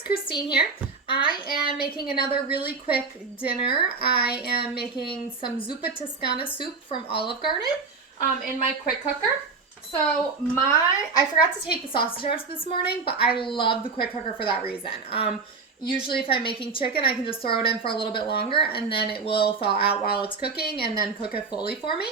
it's Christine here. I am making another really quick dinner. I am making some zuppa toscana soup from Olive Garden in my quick cooker. So I forgot to take the sausage out this morning, but I love the quick cooker for that reason. Usually if I'm making chicken, I can just throw it in for a little bit longer and then it will thaw out while it's cooking and then cook it fully for me.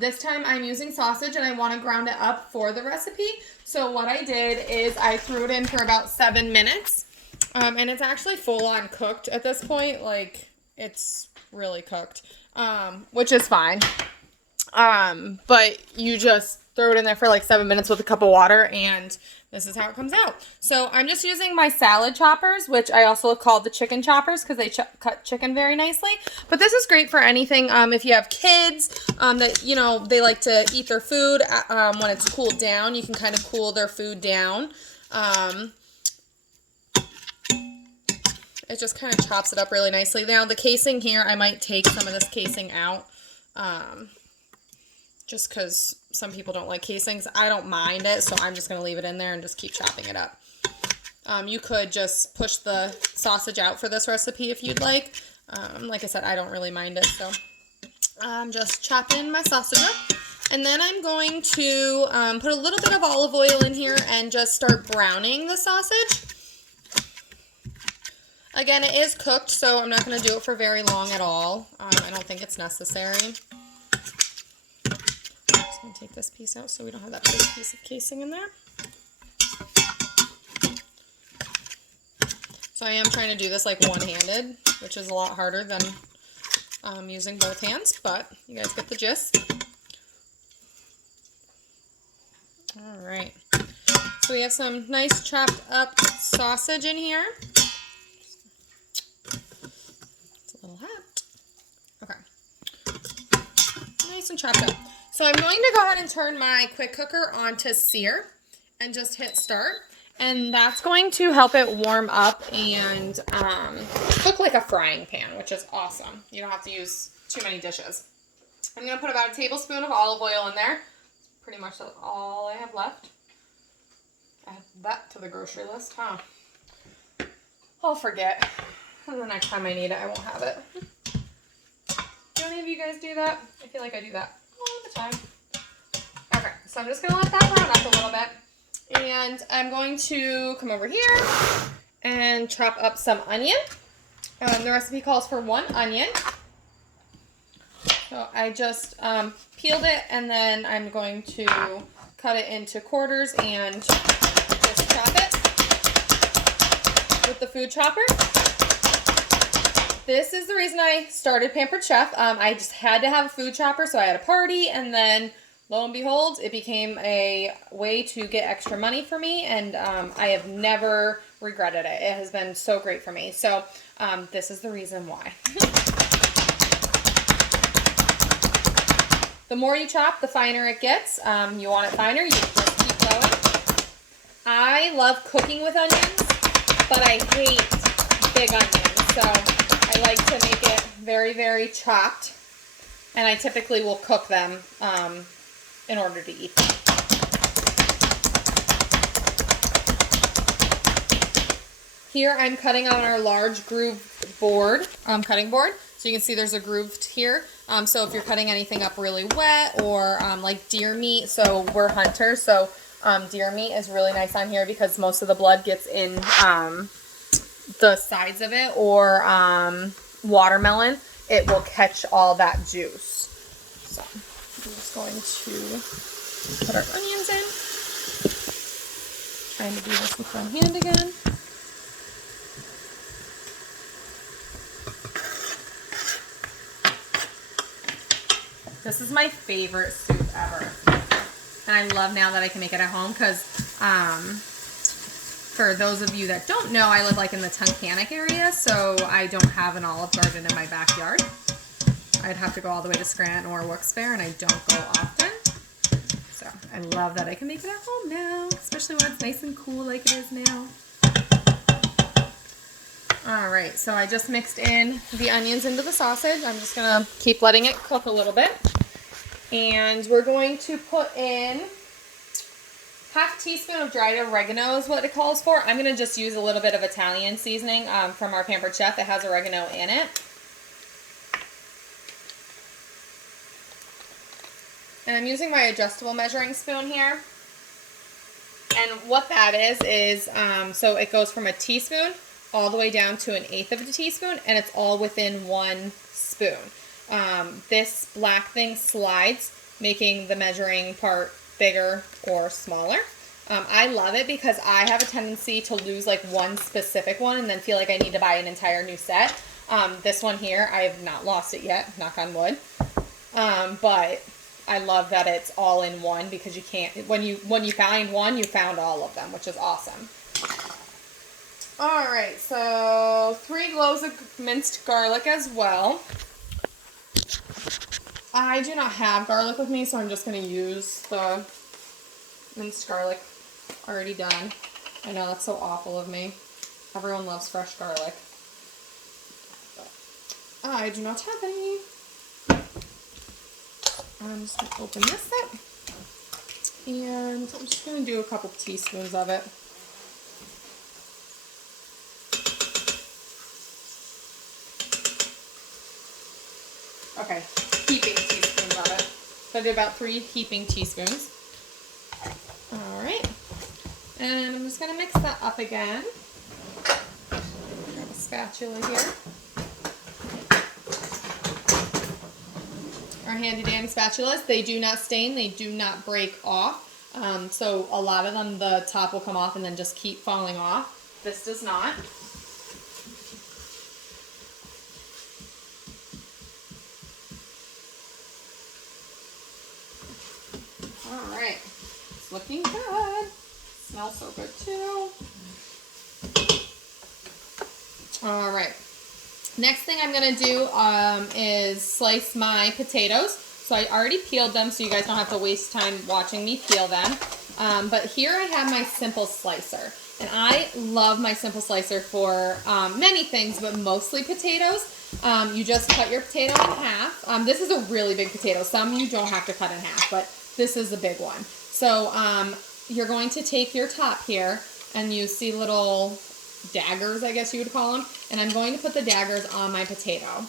This time I'm using sausage and I want to ground it up for the recipe. So what I did is I threw it in for about 7 minutes. And it's actually full on cooked at this point. Like, it's really cooked, which is fine. But you just throw it in there for like 7 minutes with a cup of water and this is how it comes out. So I'm just using my salad choppers, which I also call the chicken choppers because they cut chicken very nicely. But this is great for anything. If you have kids that, you know, they like to eat their food when it's cooled down, you can kind of cool their food down. It just kind of chops it up really nicely. Now the casing here, I might take some of this casing out. Just because some people don't like casings. I don't mind it, so I'm just going to leave it in there and just keep chopping it up. You could just push the sausage out for this recipe if you'd like. Like I said, I don't really mind it, so I'm just chopping my sausage up. And then I'm going to put a little bit of olive oil in here and just start browning the sausage. Again, it is cooked, so I'm not going to do it for very long at all. I don't think it's necessary. I'm going to take this piece out so we don't have that big piece of casing in there. So I am trying to do this like one-handed, which is a lot harder than using both hands, but you guys get the gist. All right. So we have some nice chopped up sausage in here. It's a little hot. Okay. Nice and chopped up. So I'm going to go ahead and turn my quick cooker on to sear and just hit start. And that's going to help it warm up and cook like a frying pan, which is awesome. You don't have to use too many dishes. I'm going to put about a tablespoon of olive oil in there. That's pretty much all I have left. Add that to the grocery list, huh? I'll forget. And the next time I need it, I won't have it. Do any of you guys do that? I feel like I do that all the time. Okay, so I'm just going to let that brown up a little bit. And I'm going to come over here and chop up some onion. The recipe calls for 1 onion. So I just peeled it and then I'm going to cut it into quarters and just chop it with the food chopper. This is the reason I started Pampered Chef. I just had to have a food chopper, so I had a party, and then lo and behold, it became a way to get extra money for me, and I have never regretted it. It has been so great for me. So this is the reason why. The more you chop, the finer it gets. You want it finer, you just keep going. I love cooking with onions, but I hate big onions, so I like to make it very, very chopped, and I typically will cook them in order to eat them. Here I'm cutting on our large groove board, cutting board, so you can see there's a groove here. So if you're cutting anything up really wet or like deer meat, so we're hunters, so deer meat is really nice on here because most of the blood gets in the sides of it, or watermelon, it will catch all that juice. So I'm just going to put our onions in. Trying to do this with one hand again. This is my favorite soup ever. And I love now that I can make it at home because for those of you that don't know, I live like in the Tunkhannock area, so I don't have an Olive Garden in my backyard. I'd have to go all the way to Scranton or Wilkes-Barre, and I don't go often. So I love that I can make it at home now, especially when it's nice and cool like it is now. All right, so I just mixed in the onions into the sausage. I'm just gonna keep letting it cook a little bit. And we're going to put in half teaspoon of dried oregano is what it calls for. I'm going to just use a little bit of Italian seasoning from our Pampered Chef. It has oregano in it. And I'm using my adjustable measuring spoon here. And what that is so it goes from a teaspoon all the way down to 1/8 of a teaspoon, and it's all within 1 spoon. This black thing slides, making the measuring part bigger or smaller. I love it because I have a tendency to lose like one specific one and then feel like I need to buy an entire new set. This one here, I have not lost it yet, knock on wood. But I love that it's all in one because you can't, when you find one, you found all of them, which is awesome. All right, so 3 cloves of minced garlic as well. I do not have garlic with me, so I'm just going to use the minced garlic already done. I know that's so awful of me. Everyone loves fresh garlic. But I do not have any. I'm just going to open this up. And I'm just going to do a couple teaspoons of it. Okay, heaping teaspoons of it. So I did about 3 heaping teaspoons. Alright. And I'm just going to mix that up again. Grab a spatula here. Our handy dandy spatulas, they do not stain, they do not break off. So a lot of them, the top will come off and then just keep falling off. This does not. Alright, it's looking good. Smells so good too. Alright, next thing I'm going to do is slice my potatoes. So I already peeled them so you guys don't have to waste time watching me peel them. But here I have my Simple Slicer. And I love my Simple Slicer for many things, but mostly potatoes. You just cut your potato in half. This is a really big potato. Some you don't have to cut in half, but this is a big one. So you're going to take your top here, and you see little daggers, I guess you would call them. And I'm going to put the daggers on my potato.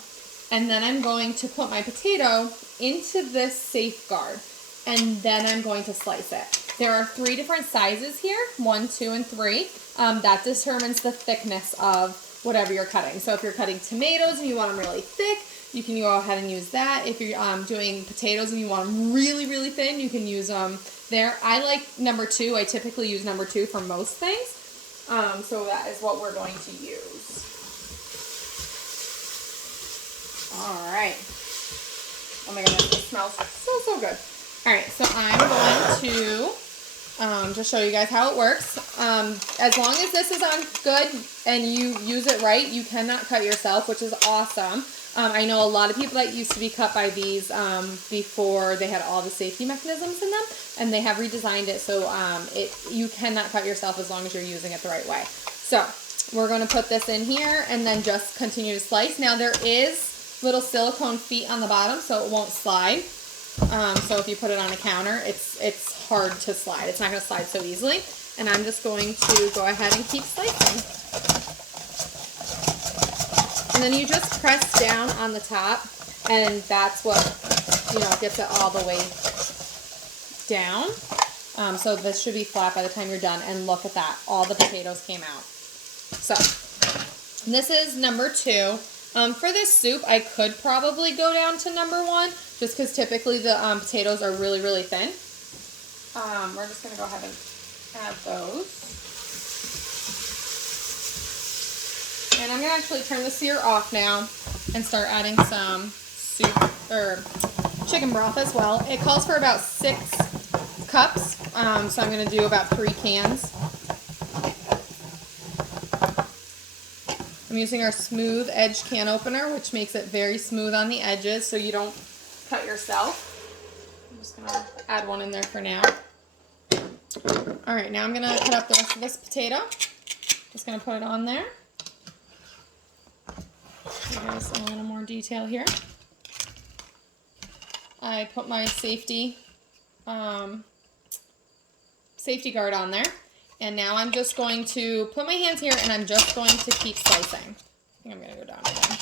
And then I'm going to put my potato into this Safeguard. And then I'm going to slice it. There are 3 different sizes here, 1, 2, and 3. That determines the thickness of whatever you're cutting. So if you're cutting tomatoes and you want them really thick, you can go ahead and use that. If you're doing potatoes and you want them really, really thin, you can use them there. I like number 2. I typically use number 2 for most things. So that is what we're going to use. All right. Oh my goodness, it smells so good. All right, so I'm going to just show you guys how it works. As long as this is on good and you use it right, you cannot cut yourself, which is awesome. I know a lot of people that used to be cut by these before they had all the safety mechanisms in them, and they have redesigned it so you cannot cut yourself as long as you're using it the right way. So we're going to put this in here and then just continue to slice. Now there is little silicone feet on the bottom so it won't slide. So if you put it on a counter, it's hard to slide. It's not going to slide so easily. And I'm just going to go ahead and keep slicing. And then you just press down on the top, and that's what, gets it all the way down. So this should be flat by the time you're done. And look at that. All the potatoes came out. So this is number 2. For this soup, I could probably go down to number 1, just because typically the potatoes are really, really thin. We're just going to go ahead and add those. And I'm going to actually turn the sear off now and start adding some soup or chicken broth as well. It calls for about 6 cups, so I'm going to do about 3 cans. I'm using our smooth edge can opener, which makes it very smooth on the edges so you don't cut yourself. I'm just going to add one in there for now. Alright, now I'm going to cut up the rest of this potato. Just going to put it on there. There's a little more detail here. I put my safety safety guard on there. And now I'm just going to put my hands here and I'm just going to keep slicing. I think I'm going to go down again.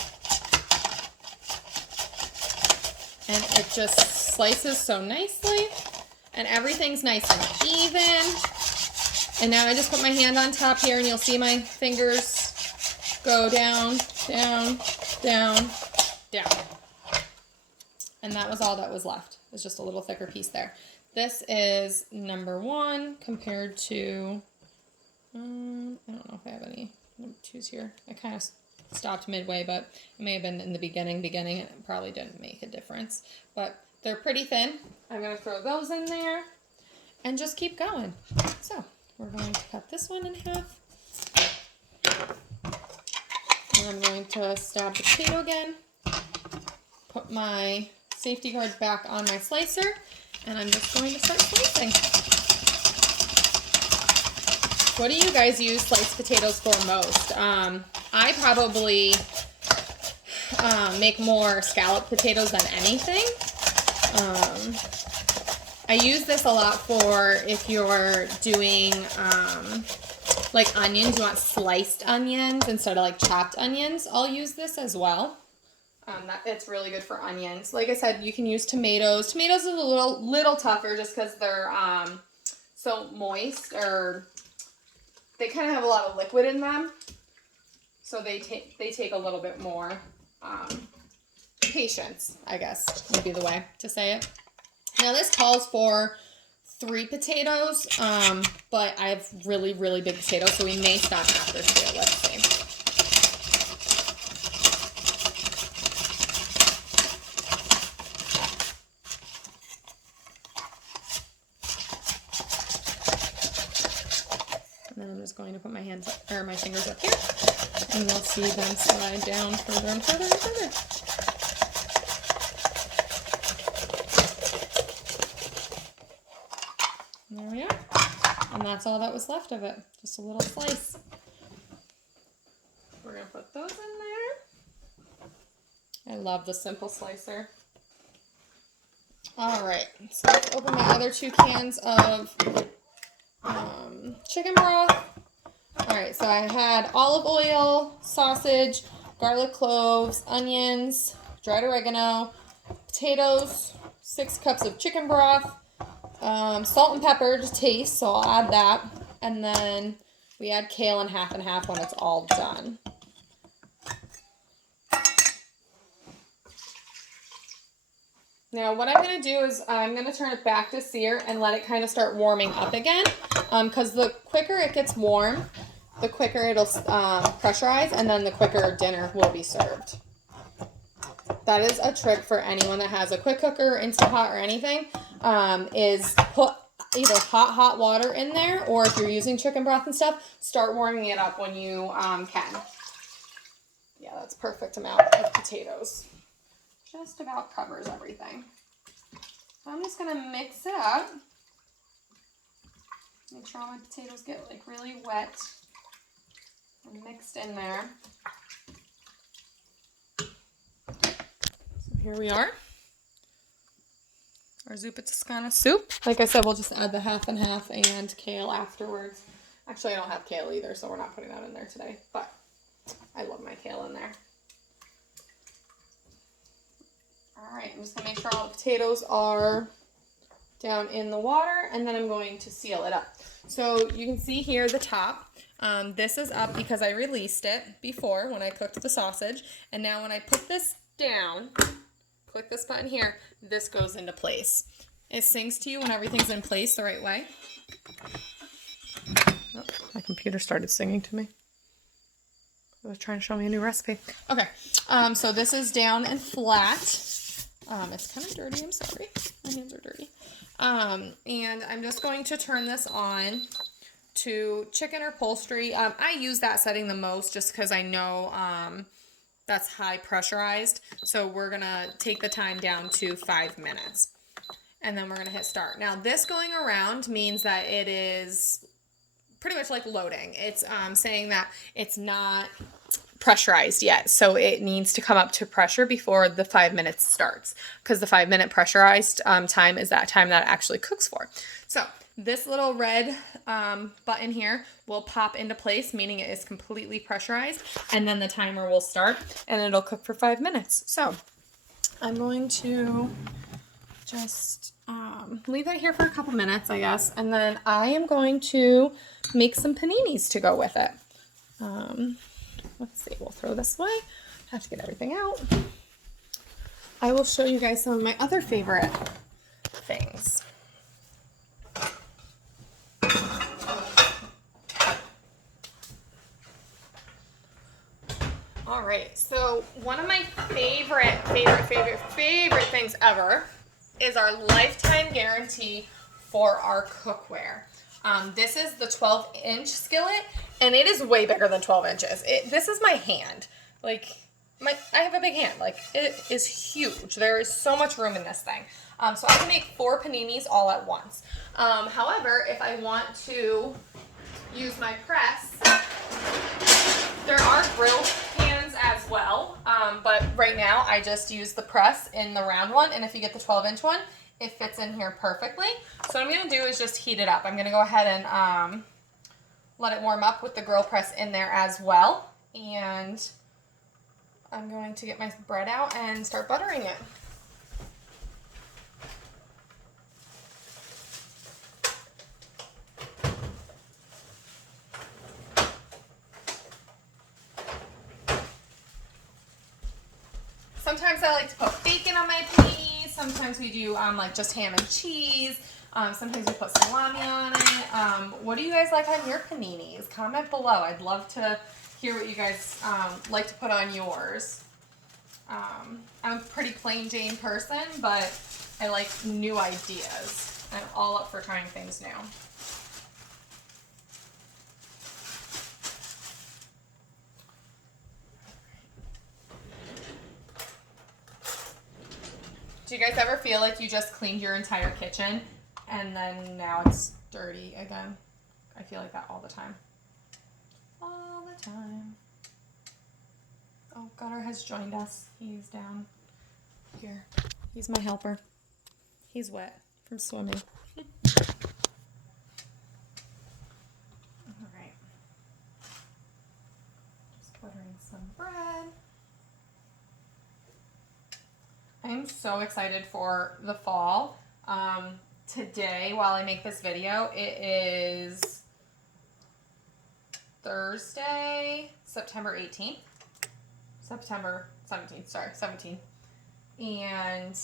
And it just slices so nicely. And everything's nice and even. And now I just put my hand on top here and you'll see my fingers go down, down, down, down. And that was all that was left. It was just a little thicker piece there. This is number 1 compared to, I don't know if I have any number 2s here. I kind of stopped midway, but it may have been in the beginning, and it probably didn't make a difference. But they're pretty thin. I'm going to throw those in there and just keep going. So we're going to cut this one in half. And I'm going to stab the potato again. Put my safety guard back on my slicer. And I'm just going to start slicing. What do you guys use sliced potatoes for most? I probably make more scalloped potatoes than anything. I use this a lot for if you're doing like onions, you want sliced onions instead of like chopped onions. I'll use this as well. It's really good for onions. Like I said, you can use tomatoes. Tomatoes is a little tougher just because they're so moist, or they kind of have a lot of liquid in them. So they take a little bit more patience, I guess would be the way to say it. Now this calls for 3 potatoes, but I have really, really big potatoes, so we may stop after 2. Let's see. And then I'm just going to put my hands up, or my fingers up here, and we'll see them slide down further and further and further. And there we are. And that's all that was left of it. Just a little slice. We're going to put those in there. I love the simple slicer. All right, so let's open my other 2 cans of chicken broth. All right, so I had olive oil, sausage, garlic cloves, onions, dried oregano, potatoes, 6 cups of chicken broth, salt and pepper to taste, so I'll add that. And then we add kale in half and half when it's all done. Now what I'm going to do is I'm going to turn it back to sear and let it kind of start warming up again, because the quicker it gets warm, the quicker it'll pressurize, and then the quicker dinner will be served. That is a trick for anyone that has a quick cooker, Instant Pot, or anything, is put either hot water in there, or if you're using chicken broth and stuff, start warming it up when you can. Yeah, that's perfect amount of potatoes. Just about covers everything. So I'm just going to mix it up. Make sure all my potatoes get like really wet and mixed in there. So here we are. Our zuppa toscana soup. Like I said, we'll just add the half and half and kale afterwards. Actually, I don't have kale either, so we're not putting that in there today. But I love my kale in there. All right, I'm just going to make sure all the potatoes are down in the water, and then I'm going to seal it up. So you can see here the top. This is up because I released it before when I cooked the sausage. And now when I put this down, click this button here, this goes into place. It sings to you when everything's in place the right way. Oh, my computer started singing to me. It was trying to show me a new recipe. Okay, so this is down and flat. It's kind of dirty, I'm sorry. My hands are dirty. And I'm just going to turn this on to chicken or poultry. I use that setting the most just because I know that's high pressurized. So we're going to take the time down to 5 minutes. And then we're going to hit start. Now this going around means that it is pretty much like loading. It's saying that it's not pressurized yet, so it needs to come up to pressure before the 5 minutes starts, because the 5 minute pressurized time is that time that it actually cooks for. So this little red button here will pop into place, meaning it is completely pressurized, and then the timer will start and it'll cook for 5 minutes. So I'm going to just leave that here for a couple minutes, I guess, and then I am going to make some paninis to go with it. Let's see, we'll throw this away. Have to get everything out. I will show you guys some of my other favorite things. All right, so one of my favorite things ever is our lifetime guarantee for our cookware. This is the 12-inch skillet, and it is way bigger than 12 inches. This is my hand. Like, I have a big hand. Like, it is huge. There is so much room in this thing. So I can make 4 paninis all at once. However, if I want to use my press, there are grill pans as well, but right now I just use the press in the round one, and if you get the 12-inch one, it fits in here perfectly. So what I'm going to do is just heat it up. I'm going to go ahead and let it warm up with the grill press in there as well, and I'm going to get my bread out and start buttering it. Sometimes I like to put bacon on my paninis. Sometimes we do like just ham and cheese. Sometimes we put salami on it. What do you guys like on your paninis? Comment below. I'd love to hear what you guys like to put on yours. I'm a pretty plain Jane person, but I like new ideas. I'm all up for trying things new. Do you guys ever feel like you just cleaned your entire kitchen and then now it's dirty again? I feel like that all the time. All the time. Oh, Gunnar has joined us. He's down here. He's my helper. He's wet from swimming. All right. Just buttering some bread. I'm so excited for the fall. Today, while I make this video, it is Thursday, September 18th. September 17th, sorry, 17th. And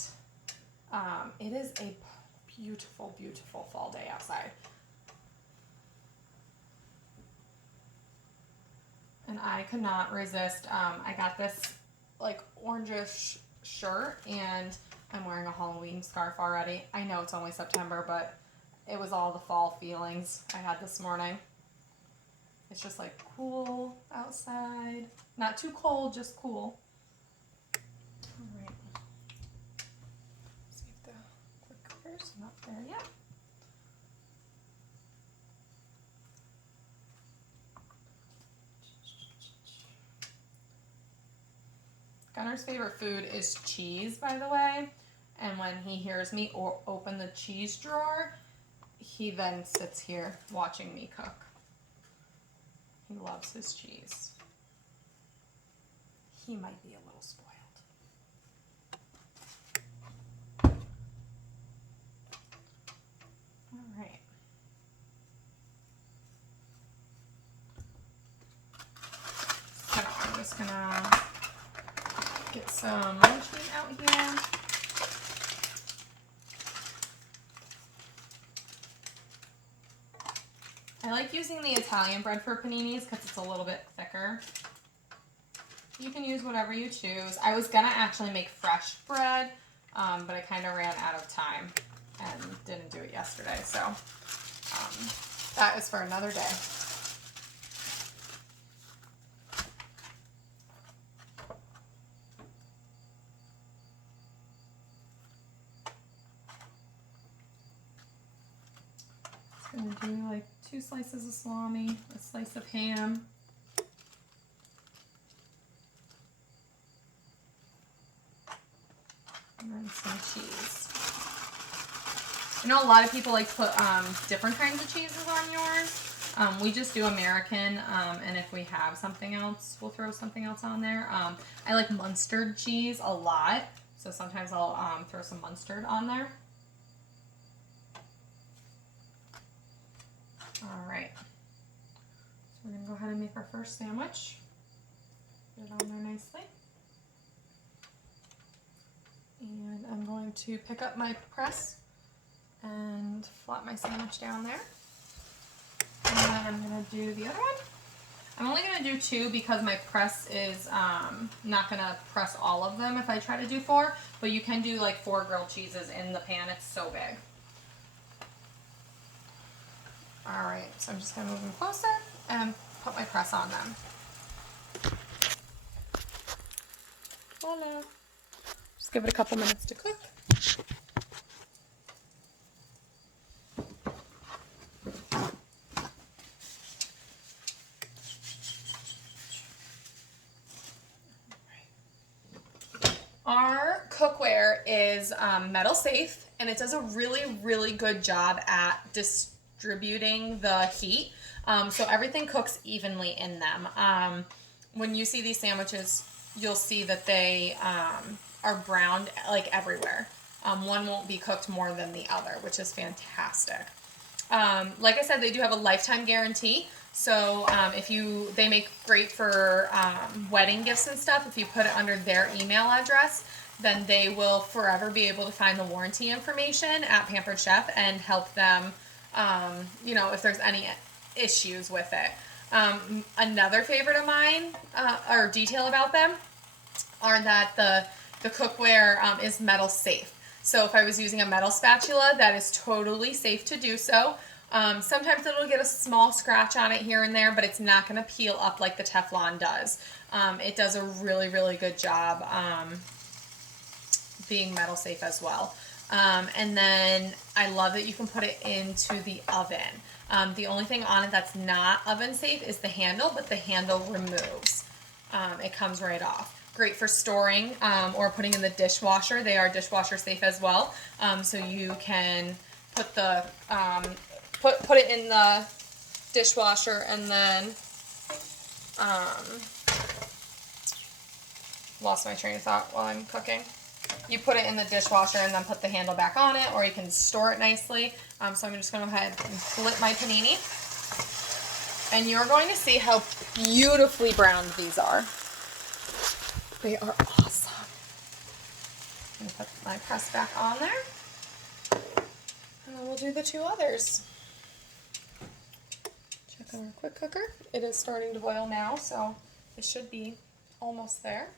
it is a beautiful, beautiful fall day outside. And I could not resist. I got this like orangish shirt, and I'm wearing a Halloween scarf already. I know it's only September, but it was all the fall feelings I had this morning. It's just like cool outside. Not too cold, just cool. All right. See if the quick cooker's not there yet. Gunnar's favorite food is cheese, by the way, and when he hears me open the cheese drawer, he then sits here watching me cook. He loves his cheese. He might be a little spoiled. All right. So I'm just gonna get some lunch meat out here. I like using the Italian bread for paninis because it's a little bit thicker. You can use whatever you choose. I was gonna actually make fresh bread, but I kind of ran out of time and didn't do it yesterday. So that is for another day. I'm gonna do like 2 slices of salami, a slice of ham. And then some cheese. I know a lot of people like to put different kinds of cheeses on yours. We just do American, and if we have something else, we'll throw something else on there. I like Munster cheese a lot, so sometimes I'll throw some Munster on there. All right, so we're gonna go ahead and make our first sandwich. Put it on there nicely. And I'm going to pick up my press and flop my sandwich down there. And then I'm going to do the other one. I'm only going to do 2 because my press is not going to press all of them if I try to do 4. But you can do like 4 grilled cheeses in the pan. It's so big. Alright, so I'm just going to move them closer and put my press on them. Voila. Just give it a couple minutes to cook. Our cookware is metal safe, and it does a really, really good job at distributing the heat. So everything cooks evenly in them. When you see these sandwiches, you'll see that they are browned like everywhere. One won't be cooked more than the other, which is fantastic. Like I said, they do have a lifetime guarantee. So they make great for wedding gifts and stuff. If you put it under their email address, then they will forever be able to find the warranty information at Pampered Chef and help them, if there's any issues with it. Another favorite of mine, or detail about them, are that the cookware is metal safe. So if I was using a metal spatula, that is totally safe to do so. Sometimes it'll get a small scratch on it here and there, but it's not going to peel up like the Teflon does. It does a really, really good job being metal safe as well. And then I love that you can put it into the oven. The only thing on it that's not oven safe is the handle, but the handle removes. It comes right off. Great for storing or putting in the dishwasher. They are dishwasher safe as well. So you can put the put it in the dishwasher and then lost my train of thought while I'm cooking. You put it in the dishwasher and then put the handle back on it, or you can store it nicely. So I'm just going to go ahead and flip my panini. And you're going to see how beautifully browned these are. They are awesome. I'm going to put my press back on there. And then we'll do the 2 others. Check on our quick cooker. It is starting to boil now, so it should be almost there.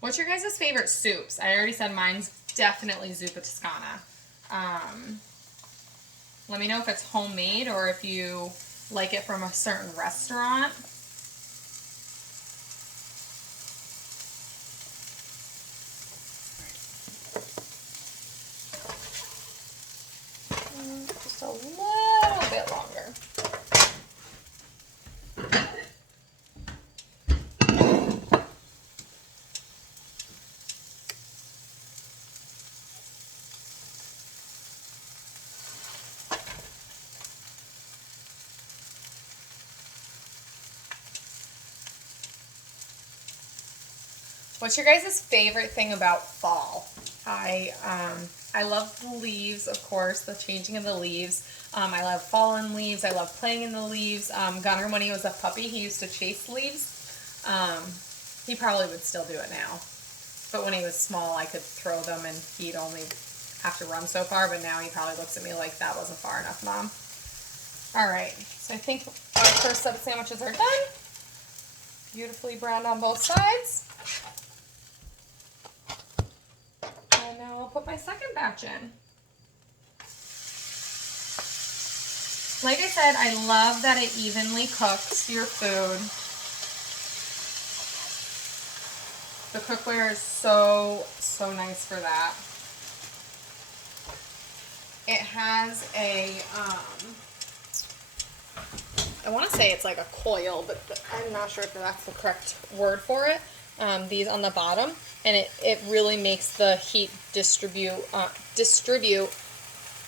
What's your guys' favorite soups? I already said mine's definitely Zuppa Toscana. Let me know if it's homemade or if you like it from a certain restaurant. Just a little bit longer. What's your guys' favorite thing about fall? I love the leaves, of course, the changing of the leaves. I love fallen leaves. I love playing in the leaves. Gunner, when he was a puppy, he used to chase leaves. He probably would still do it now. But when he was small, I could throw them and he'd only have to run so far. But now he probably looks at me like, that wasn't far enough, Mom. All right, so I think our first set of sandwiches are done. Beautifully browned on both sides. And now I'll put my second batch in. Like I said, I love that it evenly cooks your food. The cookware is so nice for that. It has a, I want to say it's like a coil, but I'm not sure if that's the correct word for it. these on the bottom, and it really makes the heat distribute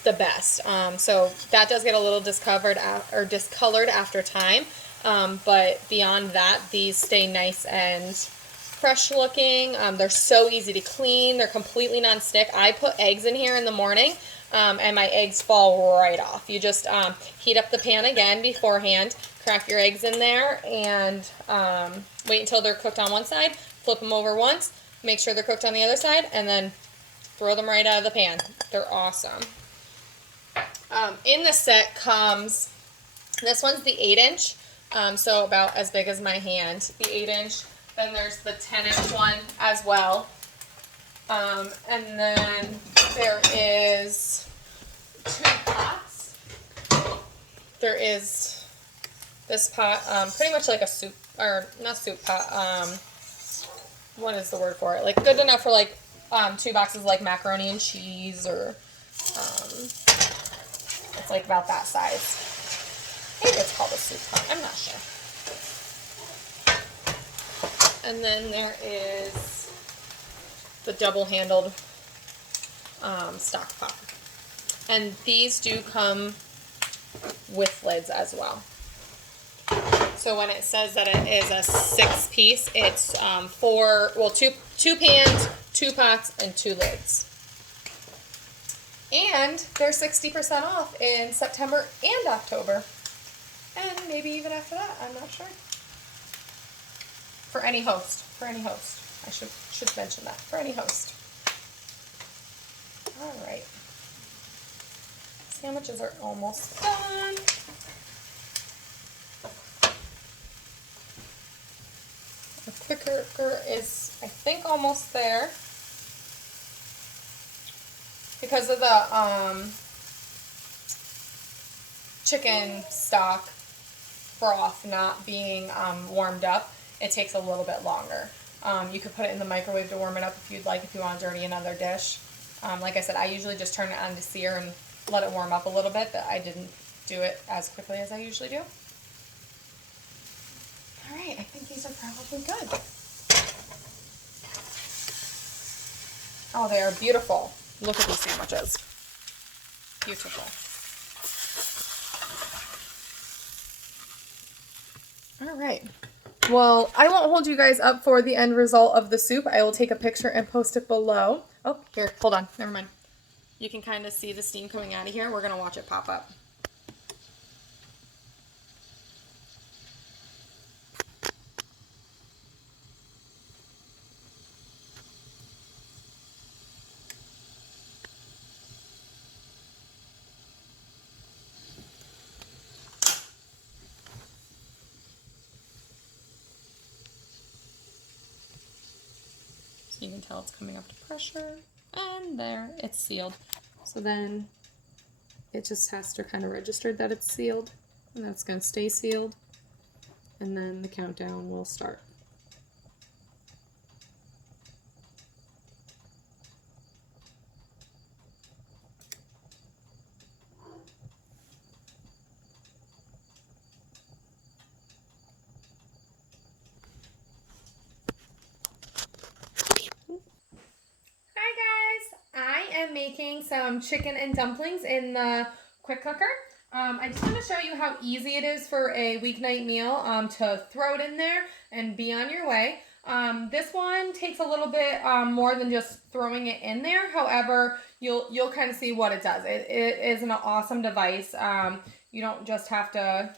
the best. So that does get a little discolored after time, but beyond that, these stay nice and fresh looking. They're so easy to clean. They're completely non-stick. I put eggs in here in the morning, and my eggs fall right off. You just heat up the pan again beforehand, crack your eggs in there, and wait until they're cooked on one side, flip them over once, make sure they're cooked on the other side, and then throw them right out of the pan. They're awesome. In the set comes, this one's the 8-inch, so about as big as my hand, the 8-inch. Then there's the 10-inch one as well. And then there is 2 pots. There is this pot, pretty much like a soup, or not soup pot, what is the word for it? Like good enough for like 2 boxes like macaroni and cheese, or it's like about that size. Maybe it's called a soup pot, I'm not sure. And then there is the double-handled stock pot. And these do come with lids as well. So when it says that it is a 6-piece, it's 2 pans, 2 pots, and 2 lids. And they're 60% off in September and October. And maybe even after that, I'm not sure. For any host. I should mention that. For any host. Alright. Sandwiches are almost done. The quick cooker is, I think, almost there. Because of the chicken stock broth not being warmed up, it takes a little bit longer. You could put it in the microwave to warm it up if you'd like, if you want to dirty another dish. Like I said, I usually just turn it on to sear and let it warm up a little bit, but I didn't do it as quickly as I usually do. Alright, I think these are probably good. Oh, they are beautiful. Look at these sandwiches. Beautiful. Alright. Well, I won't hold you guys up for the end result of the soup. I will take a picture and post it below. Oh, here, hold on. Never mind. You can kind of see the steam coming out of here. We're going to watch it pop up. You can tell it's coming up to pressure, and there, it's sealed. So then it just has to kind of register that it's sealed, and that's going to stay sealed, and then the countdown will start. Making some chicken and dumplings in the quick cooker. I just want to show you how easy it is for a weeknight meal to throw it in there and be on your way. This one takes a little bit more than just throwing it in there. However, you'll kind of see what it does. It is an awesome device. You don't just have to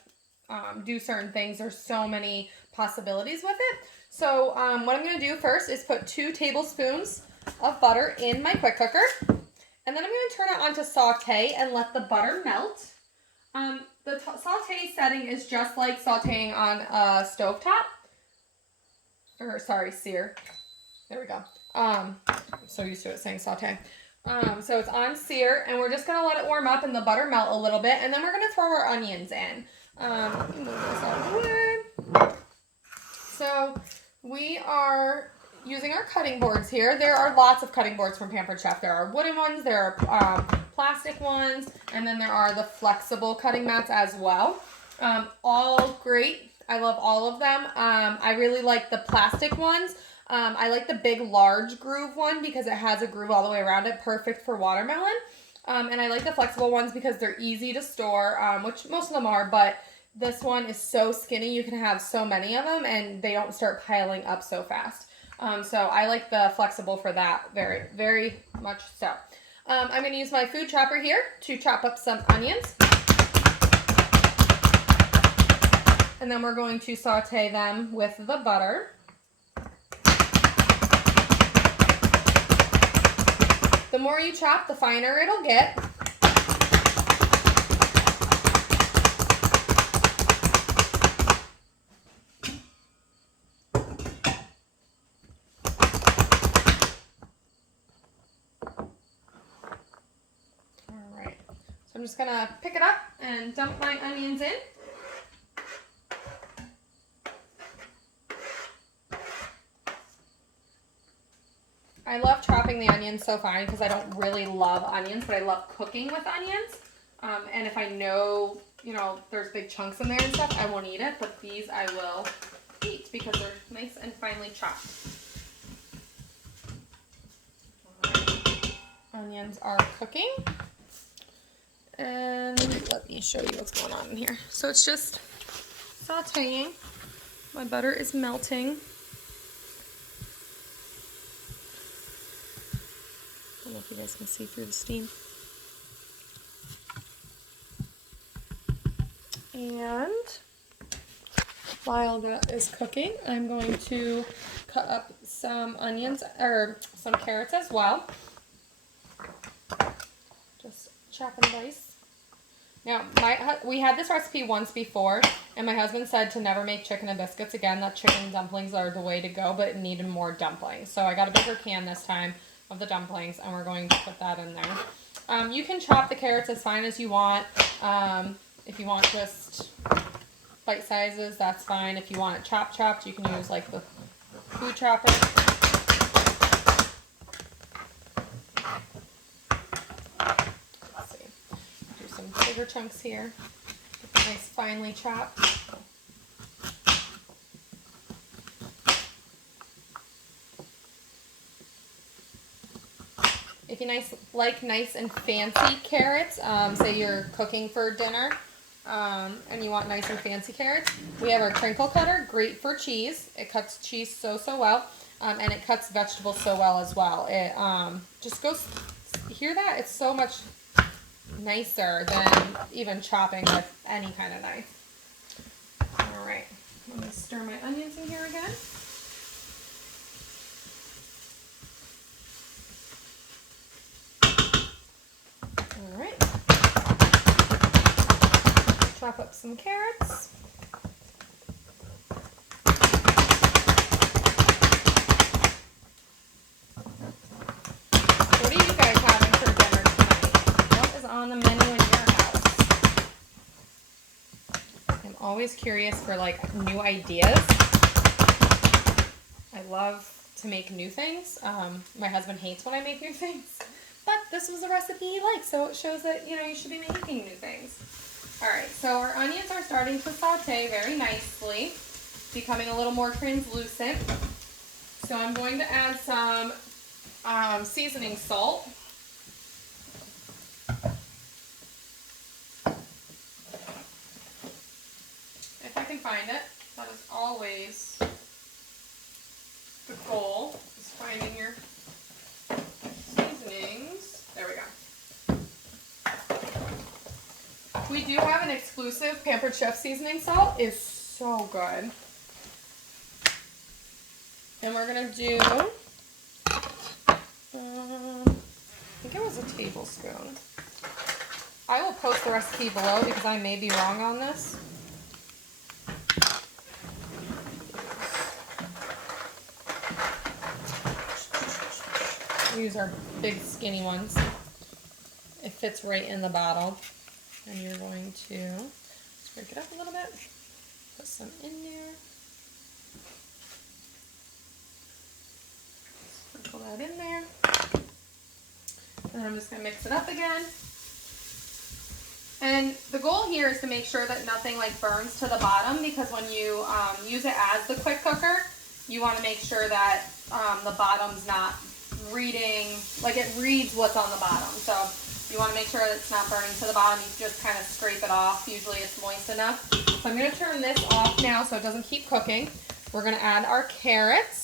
do certain things. There's so many possibilities with it. So what I'm going to do first is put 2 tablespoons of butter in my quick cooker. And then I'm going to turn it on to saute and let the butter melt. The saute setting is just like sauteing on a stovetop. Or, sorry, sear. There we go. I'm so used to it saying saute. So it's on sear, and we're just going to let it warm up and the butter melt a little bit. And then we're going to throw our onions in. Let me move this out of the way. So we are using our cutting boards here. There are lots of cutting boards from Pampered Chef. There are wooden ones, there are plastic ones, and then there are the flexible cutting mats as well. All great. I love all of them. I really like the plastic ones I like the big, large groove one because it has a groove all the way around it, perfect for watermelon. And I like the flexible ones because they're easy to store, which most of them are, but this one is so skinny, you can have so many of them and they don't start piling up so fast. So I like the flexible for that very, very much so. I'm going to use my food chopper here to chop up some onions. And then we're going to saute them with the butter. The more you chop, the finer it'll get. All right, so I'm just gonna pick it up and dump my onions in. I love chopping the onions so fine because I don't really love onions, but I love cooking with onions. And if I know, there's big chunks in there and stuff, I won't eat it, but these I will eat because they're nice and finely chopped. Right. Onions are cooking. And let me show you what's going on in here. So it's just sauteing. My butter is melting. I don't know if you guys can see through the steam. And while that is cooking, I'm going to cut up some onions, or some carrots as well. Just chop and dice. Now, we had this recipe once before, and my husband said to never make chicken and biscuits again, that chicken dumplings are the way to go, but it needed more dumplings. So I got a bigger can this time of the dumplings, and we're going to put that in there. You can chop the carrots as fine as you want. If you want just bite sizes, that's fine. If you want it chopped, you can use like the food chopper. Let's see. Do some bigger chunks here. Get them nice finely chopped. If you like nice and fancy carrots, say you're cooking for dinner and you want nice and fancy carrots, we have our crinkle cutter, great for cheese. It cuts cheese so well, and it cuts vegetables so well as well. It just goes, hear that? It's so much nicer than even chopping with any kind of knife. All right, let me stir my onions in here again. All right, chop up some carrots. What are you guys having for dinner tonight? What is on the menu in your house? I'm always curious for like new ideas. I love to make new things. My husband hates when I make new things. But this was a recipe he liked, so it shows that, you should be making new things. All right, so our onions are starting to saute very nicely, becoming a little more translucent. So I'm going to add some seasoning salt. If I can find it, that is always the goal, is finding your seasonings. There we go. We do have an exclusive Pampered Chef seasoning salt. It's so good. And we're going to do, I think it was a tablespoon. I will post the recipe below because I may be wrong on this. We use our big skinny ones. It fits right in the bottle. And you're going to break it up a little bit. Put some in there. Sprinkle that in there. And then I'm just going to mix it up again. And the goal here is to make sure that nothing like burns to the bottom, because when you use it as the quick cooker, you want to make sure that the bottom's not reading, like it reads what's on the bottom. So you want to make sure that it's not burning to the bottom. You just kind of scrape it off. Usually it's moist enough. So I'm going to turn this off now so it doesn't keep cooking. We're going to add our carrots.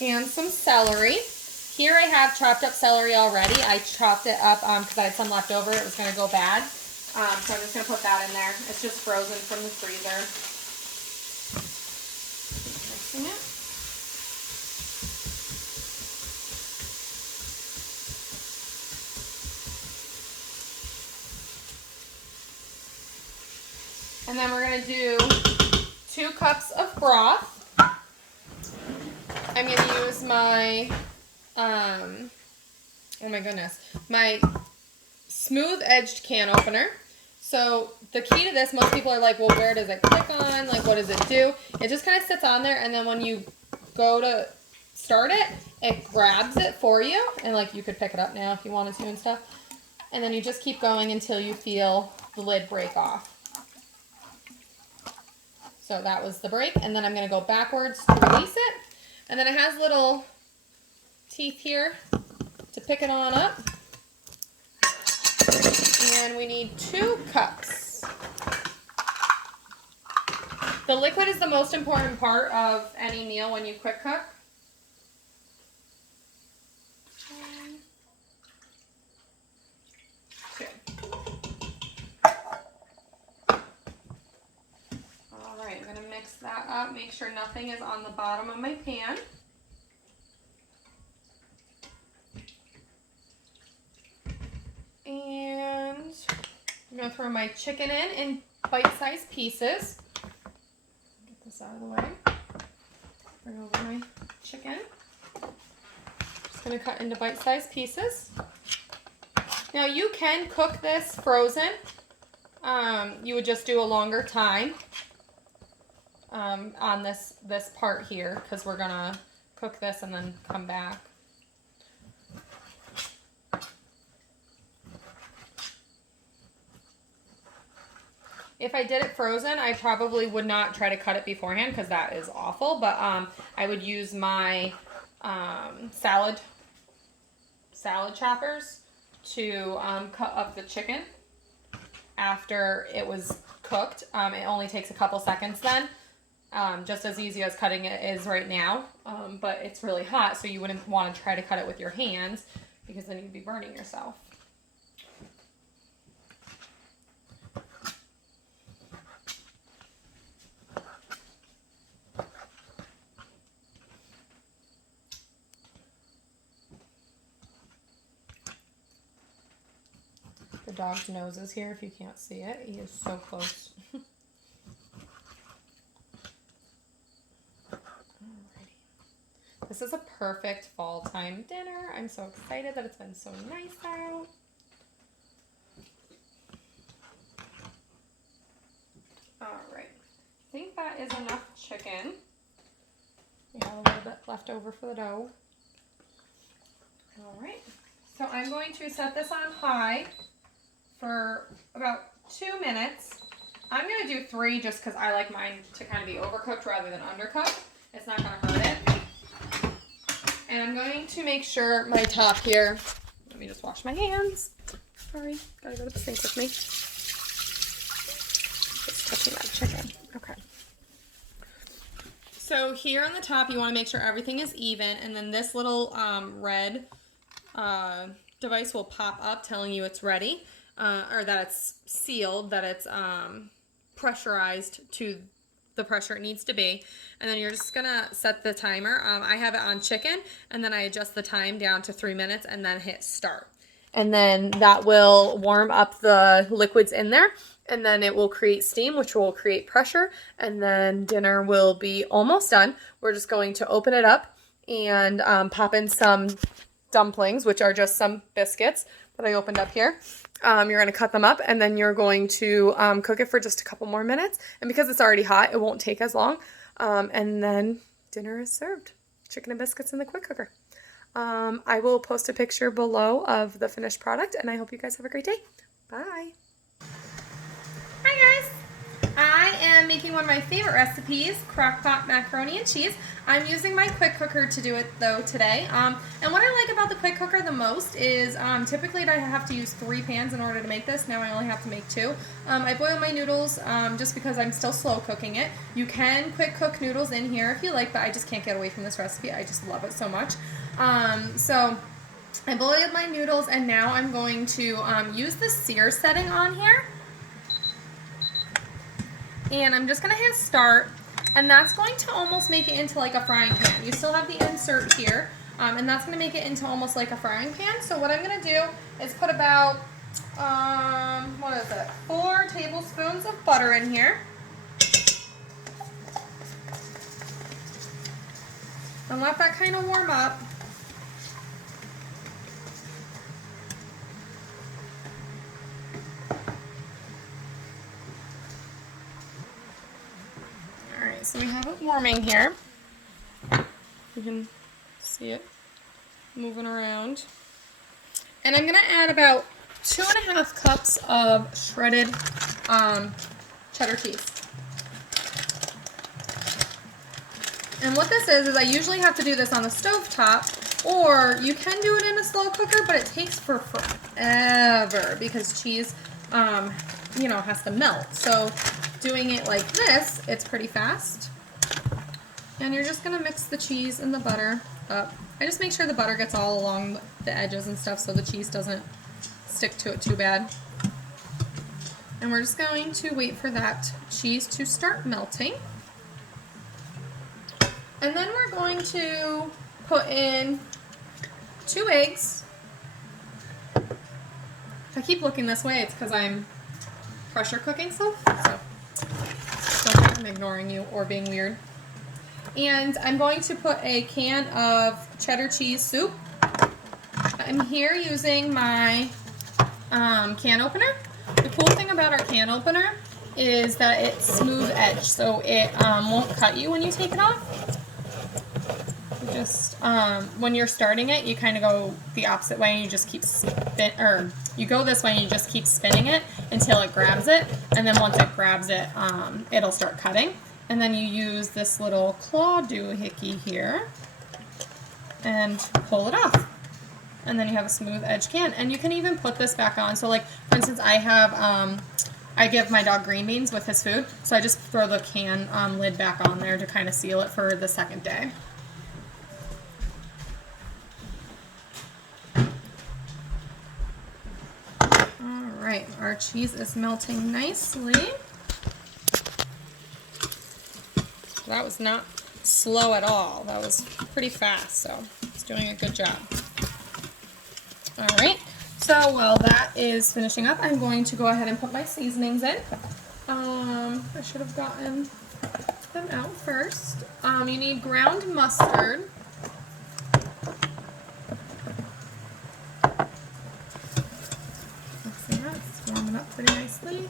And some celery. Here I have chopped up celery already. I chopped it up because I had some left over. It was going to go bad. So I'm just going to put that in there. It's just frozen from the freezer. Mixing it. And then we're going to do 2 cups of broth. I'm going to use my, oh my goodness, my smooth edged can opener. So the key to this, most people are like, well, where does it click on? Like, what does it do? It just kind of sits on there, and then when you go to start it, it grabs it for you. And like, you could pick it up now if you wanted to and stuff. And then you just keep going until you feel the lid break off. So that was the break. And then I'm going to go backwards to release it. And then it has little teeth here to pick it on up. And we need 2 cups. The liquid is the most important part of any meal when you quick cook. Alright, I'm going to mix that up, make sure nothing is on the bottom of my pan. And I'm going to throw my chicken in bite-sized pieces. Get this out of the way. Bring over my chicken. Just going to cut into bite-sized pieces. Now you can cook this frozen. You would just do a longer time on this part here, because we're going to cook this and then come back. If I did it frozen, I probably would not try to cut it beforehand because that is awful. But I would use my salad choppers to cut up the chicken after it was cooked. It only takes a couple seconds then. Just as easy as cutting it is right now. But it's really hot, so you wouldn't want to try to cut it with your hands because then you'd be burning yourself. The dog's nose is here if you can't see it. He is so close. Alrighty. This is a perfect fall time dinner. I'm so excited that it's been so nice out. Alright. I think that is enough chicken. We have a little bit left over for the dough. Alright. So I'm going to set this on high for about 2 minutes. I'm going to do 3 just because I like mine to kind of be overcooked rather than undercooked. It's not going to hurt it. And I'm going to make sure my top here, let me just wash my hands. Sorry, gotta go to the sink with me. Just touching that chicken. Okay. So here on the top, you want to make sure everything is even, and then this little red device will pop up telling you it's ready. Or that it's sealed, that it's pressurized to the pressure it needs to be. And then you're just gonna set the timer. I have it on chicken, and then I adjust the time down to 3 minutes and then hit start. And then that will warm up the liquids in there, and then it will create steam, which will create pressure, and then dinner will be almost done. We're just going to open it up and pop in some dumplings, which are just some biscuits that I opened up here. You're going to cut them up, and then you're going to cook it for just a couple more minutes. And because it's already hot, it won't take as long. And then dinner is served. Chicken and biscuits in the quick cooker. I will post a picture below of the finished product, and I hope you guys have a great day. Bye. Hi guys. I making one of my favorite recipes, crock-pot macaroni and cheese. I'm using my quick cooker to do it though today. And what I like about the quick cooker the most is typically I have to use 3 pans in order to make this. Now I only have to make 2. I boil my noodles just because I'm still slow cooking it. You can quick cook noodles in here if you like, but I just can't get away from this recipe. I just love it so much. So I boiled my noodles, and now I'm going to use the sear setting on here. And I'm just going to hit start, and that's going to almost make it into like a frying pan. You still have the insert here, and that's going to make it into almost like a frying pan. So what I'm going to do is put about, 4 tablespoons of butter in here. And let that kind of warm up. So we have it warming here. You can see it moving around. And I'm going to add about 2.5 cups of shredded cheddar cheese. And what this is I usually have to do this on the stove top, or you can do it in a slow cooker, but it takes forever because cheese, has to melt. So doing it like this, it's pretty fast. And you're just gonna mix the cheese and the butter up. I just make sure the butter gets all along the edges and stuff so the cheese doesn't stick to it too bad. And we're just going to wait for that cheese to start melting. And then we're going to put in 2 eggs. If I keep looking this way, it's because I'm pressure cooking stuff. So don't think I'm ignoring you or being weird. And I'm going to put a can of cheddar cheese soup. I'm here using my can opener. The cool thing about our can opener is that it's smooth edge, so it won't cut you when you take it off. Just when you're starting it, you kind of go the opposite way and you just keep you go this way and you just keep spinning it until it grabs it, and then once it grabs it, it'll start cutting. And then you use this little claw doohickey here and pull it off. And then you have a smooth edge can. And you can even put this back on. So like, for instance, I give my dog green beans with his food. So I just throw the can lid back on there to kind of seal it for the second day. All right, our cheese is melting nicely. That was not slow at all. That was pretty fast, so it's doing a good job. All right, so while that is finishing up, I'm going to go ahead and put my seasonings in. I should have gotten them out first. You need ground mustard. Let's see that, it's warming up pretty nicely.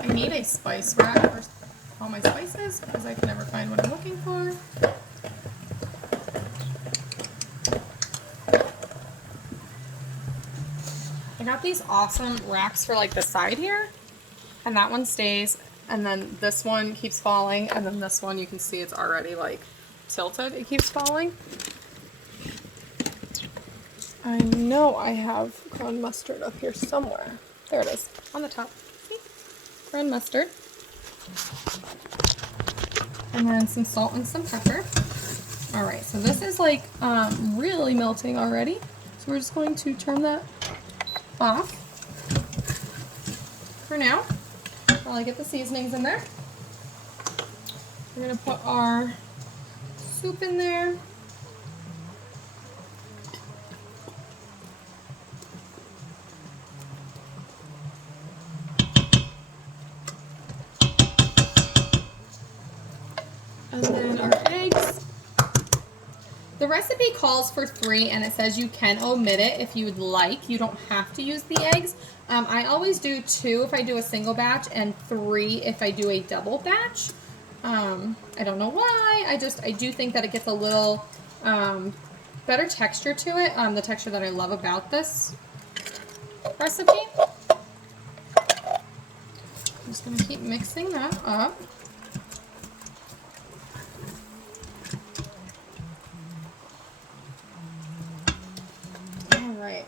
I need a spice rack for all my spices because I can never find what I'm looking for. I got these awesome racks for like the side here, and that one stays, and then this one keeps falling, and then this one you can see it's already like tilted, it keeps falling. I know I have ground mustard up here somewhere. There it is, on the top. See? Ground mustard. And then some salt and some pepper. Alright, so this is like really melting already. So we're just going to turn that off for now while I get the seasonings in there. We're going to put our soup in there. And then our eggs. The recipe calls for 3 and it says you can omit it if you would like. You don't have to use the eggs. I always do 2 if I do a single batch and 3 if I do a double batch. I don't know why. I do think that it gets a little better texture to it. The texture that I love about this. recipe. I'm just going to keep mixing that up. All right.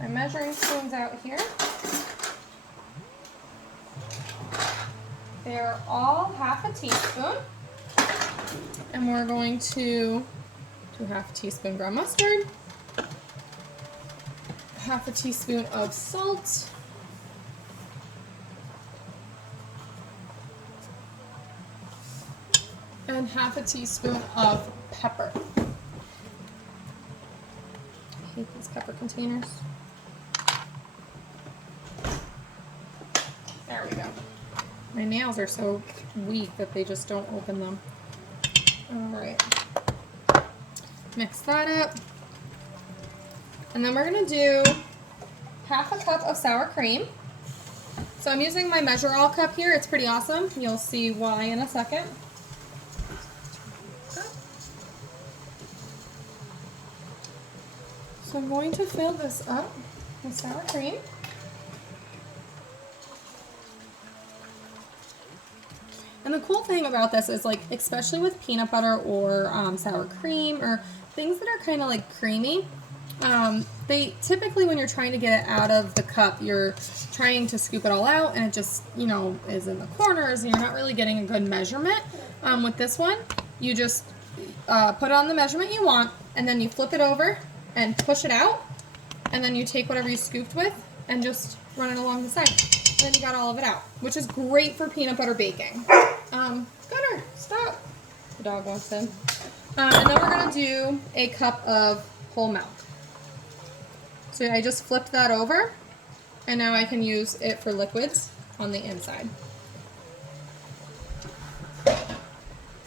My measuring spoon's out here. They're all half a teaspoon. And we're going to do half a teaspoon ground mustard, half a teaspoon of salt, and half a teaspoon of pepper. I hate these pepper containers. There we go. My nails are so weak that they just don't open them. All right. Mix that up. And then we're gonna do half a cup of sour cream. So I'm using my Measure All cup here. It's pretty awesome. You'll see why in a second. So I'm going to fill this up with sour cream. And the cool thing about this is, like, especially with peanut butter or sour cream or things that are kind of like creamy, they typically, when you're trying to get it out of the cup, you're trying to scoop it all out and it just, you know, is in the corners and you're not really getting a good measurement. With this one, you just put on the measurement you want and then you flip it over and push it out, and then you take whatever you scooped with and just run it along the side. And then you got all of it out, which is great for peanut butter baking. Gunner, stop. The dog wants in. And then we're gonna do a cup of whole milk. So I just flipped that over, and now I can use it for liquids on the inside.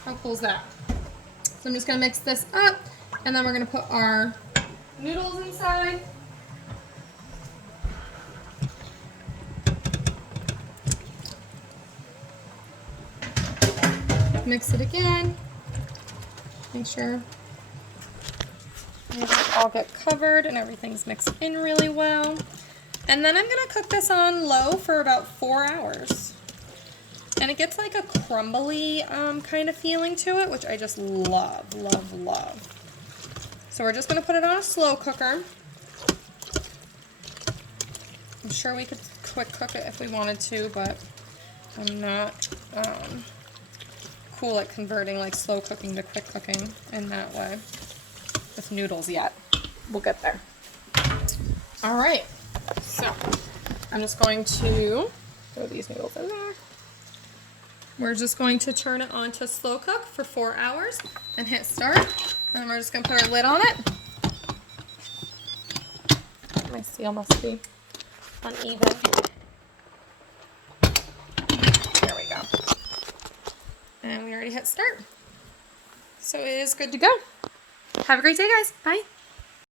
How cool is that? So I'm just gonna mix this up, and then we're gonna put our noodles inside. Mix it again. Make sure they all get covered and everything's mixed in really well. And then I'm gonna cook this on low for about 4 hours. And it gets like a crumbly kind of feeling to it, which I just love, love, love. So we're just gonna put it on a slow cooker. I'm sure we could quick cook it if we wanted to, but I'm not cool at converting like slow cooking to quick cooking in that way with noodles yet. We'll get there. All right, so I'm just going to throw these noodles in there. We're just going to turn it on to slow cook for 4 hours and hit start. And we're just gonna put our lid on it. My seal must be uneven. There we go. And we already hit start. So it is good to go. Have a great day, guys. Bye.